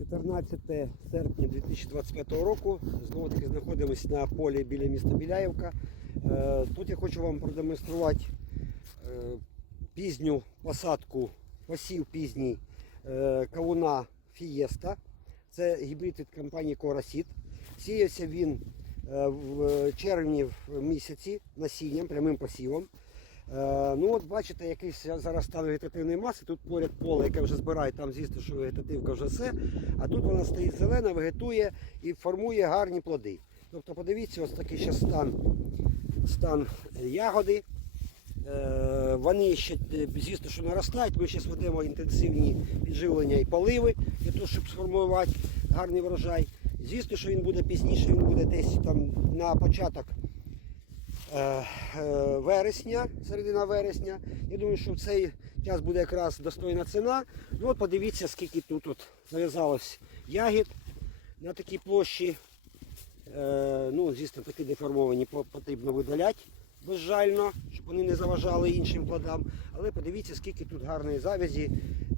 14 серпня 2025 року. Знову таки знаходимося на полі біля міста Біляєвка. Е, Тут я хочу вам продемонструвати е, пізню посадку, посів пізній е, кавуна Фієста. Це гібрид від компанії Корасіт. Сіявся він в червні в місяці насінням, прямим посівом. Е, Ну от бачите, якийсь зараз стан вегетативної маси. Тут поряд поле, яке вже збирає, там звісно, що вегетативка вже все. А тут вона стоїть зелена, вегетує і формує гарні плоди. Тобто подивіться, ось такий ще стан, стан ягоди. Е, Вони ще, е, звісно, що наростають. Ми зараз ведемо інтенсивні підживлення і поливи для того, щоб сформувати гарний врожай. Звісно, що він буде пізніше, він буде десь там на початок вересня, середина вересня. Я думаю, що в цей час буде якраз достойна ціна. Ну от подивіться, скільки тут от зав'язалось ягід на такій площі. Е, ну, звісно, такі деформовані потрібно видаляти безжально, щоб вони не заважали іншим плодам. Але подивіться, скільки тут гарної завязі,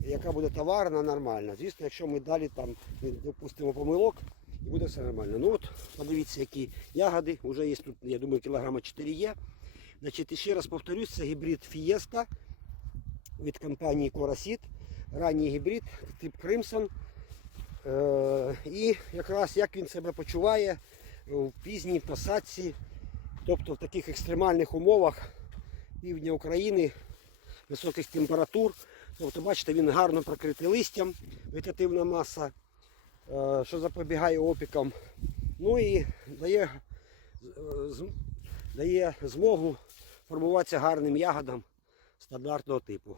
яка буде товарна, нормальна. Звісно, якщо ми далі там не допустимо помилок, і буде все нормально. Ну от, подивіться, які ягоди. Вже є тут, я думаю, кілограма 4 є. Значить, ще раз повторюсь, це гібрид Fiesta від компанії Coracit. Ранній гібрид, тип Crimson. Е, і якраз як він себе почуває в пізній посадці, тобто в таких екстремальних умовах півдня України, високих температур. Тобто, бачите, він гарно прикритий листям, вегетативна маса, що запобігає опікам. Ну і дає, е, дає змогу формуватися гарним ягодам стандартного типу.